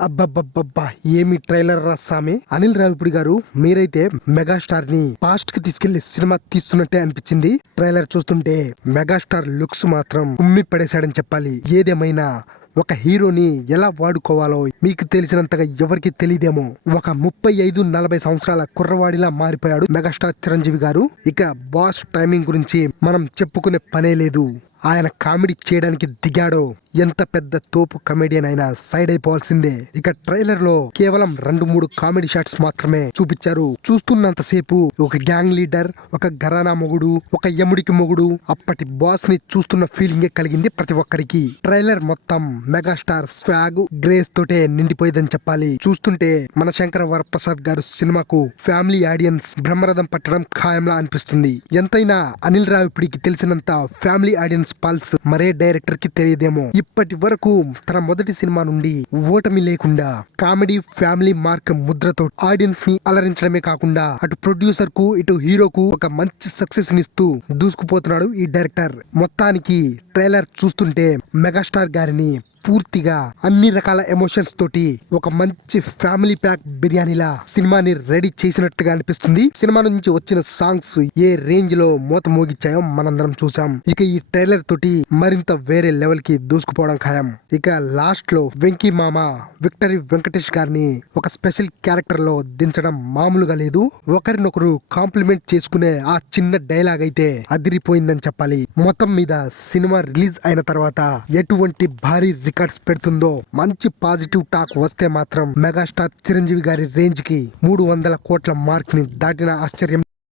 అబ్బబ్బబ్బబ్బా ఏమి ట్రైలర్ రా సామి? అనిల్ రావిపూడి గారు మీరైతే మెగాస్టార్ని పాస్ట్కి తీసుకెళ్ళి సినిమా తీస్తున్నట్టే అనిపించింది. ట్రైలర్ చూస్తుంటే మెగాస్టార్ లుక్స్ మాత్రం ఉమ్మి పడేశాడని చెప్పాలి. ఏదేమైనా ఒక హీరోని ఎలా వాడుకోవాలో మీకు తెలిసినంతగా ఎవరికి తెలియదేమో. ఒక ముప్పై ఐదు నలభై సంవత్సరాల కుర్రవాడిలా మారిపోయాడు మెగాస్టార్ చిరంజీవి గారు. ఇక బాస్ టైమింగ్ గురించి మనం చెప్పుకునే పనే లేదు. ఆయన కామెడీ చేయడానికి దిగాడో ఎంత పెద్ద తోపు కమెడియన్ అయినా సైడ్ అయిపోవాల్సిందే. ఇక ట్రైలర్లో కేవలం రెండు మూడు కామెడీ షాట్స్ మాత్రమే చూపించారు. చూస్తున్నంత సేపు ఒక గ్యాంగ్ లీడర్ ఒక గరానా మొగుడు ఒక యముడికి మొగుడు అప్పటి బాస్ని చూస్తున్న ఫీలింగే కలిగింది ప్రతి ఒక్కరికి. ట్రైలర్ మొత్తం మెగాస్టార్ స్వాగ్ గ్రేస్ తోటే నిండిపోయిందని చెప్పాలి. చూస్తుంటే మన శంకర వరప్రసాద్ గారు సినిమాకు ఫ్యామిలీ ఆడియన్స్ బ్రహ్మరథం పట్టడం ఖాయంలా అనిపిస్తుంది. ఎంతైనా అనిల్ రావిపూడికి తెలిసినంత ఫ్యామిలీ ఆడియన్స్ పల్స్ మరే డైరెక్టర్కి తెలియదేమో. ఇప్పటి వరకు తన మొదటి సినిమా నుండి ఓటమి లేకుండా కామెడీ ఫ్యామిలీ మార్క్ ముద్రతో ఆడియన్స్ని అలరించడమే కాకుండా అటు ప్రొడ్యూసర్కు ఇటు హీరోకు ఒక మంచి సక్సెస్ నిస్తూ దూసుకుపోతున్నాడు ఈ డైరెక్టర్. మొత్తానికి ట్రైలర్ చూస్తుంటే మెగాస్టార్ గారిని పూర్తిగా అన్ని రకాల ఎమోషన్స్ తోటి ఒక మంచి ఫ్యామిలీ ప్యాక్ బిర్యానీలా సినిమాని రెడీ చేసినట్టుగా అనిపిస్తుంది. సినిమా నుంచి వచ్చిన సాంగ్స్ ఏ రేంజ్లో మూత మోగిచ్చాయో మనందరం చూసాం ఇక ఈ ట్రైలర్ తోటి మరింత వేరే లెవెల్కి దూసుకుపోవడం ఖాయం. ఇక లాస్ట్లో వెంకీ మామ విక్టరీ వెంకటేష్ గారిని ఒక స్పెషల్ క్యారెక్టర్లో దించడం మామూలుగా లేదు. ఒకరినొకరు కాంప్లిమెంట్ చేసుకునే ఆ చిన్న డైలాగ్ అయితే అదిరిపోయిందని చెప్పాలి. మొత్తం మీద సినిమా రిలీజ్ అయిన తర్వాత ఎటువంటి భారీ రికార్డ్స్ పెడుతుందో? మంచి పాజిటివ్ టాక్ వస్తే మాత్రం మెగాస్టార్ చిరంజీవి గారి రేంజ్కి మూడు వందల కోట్ల మార్క్ని దాటిన ఆశ్చర్యం.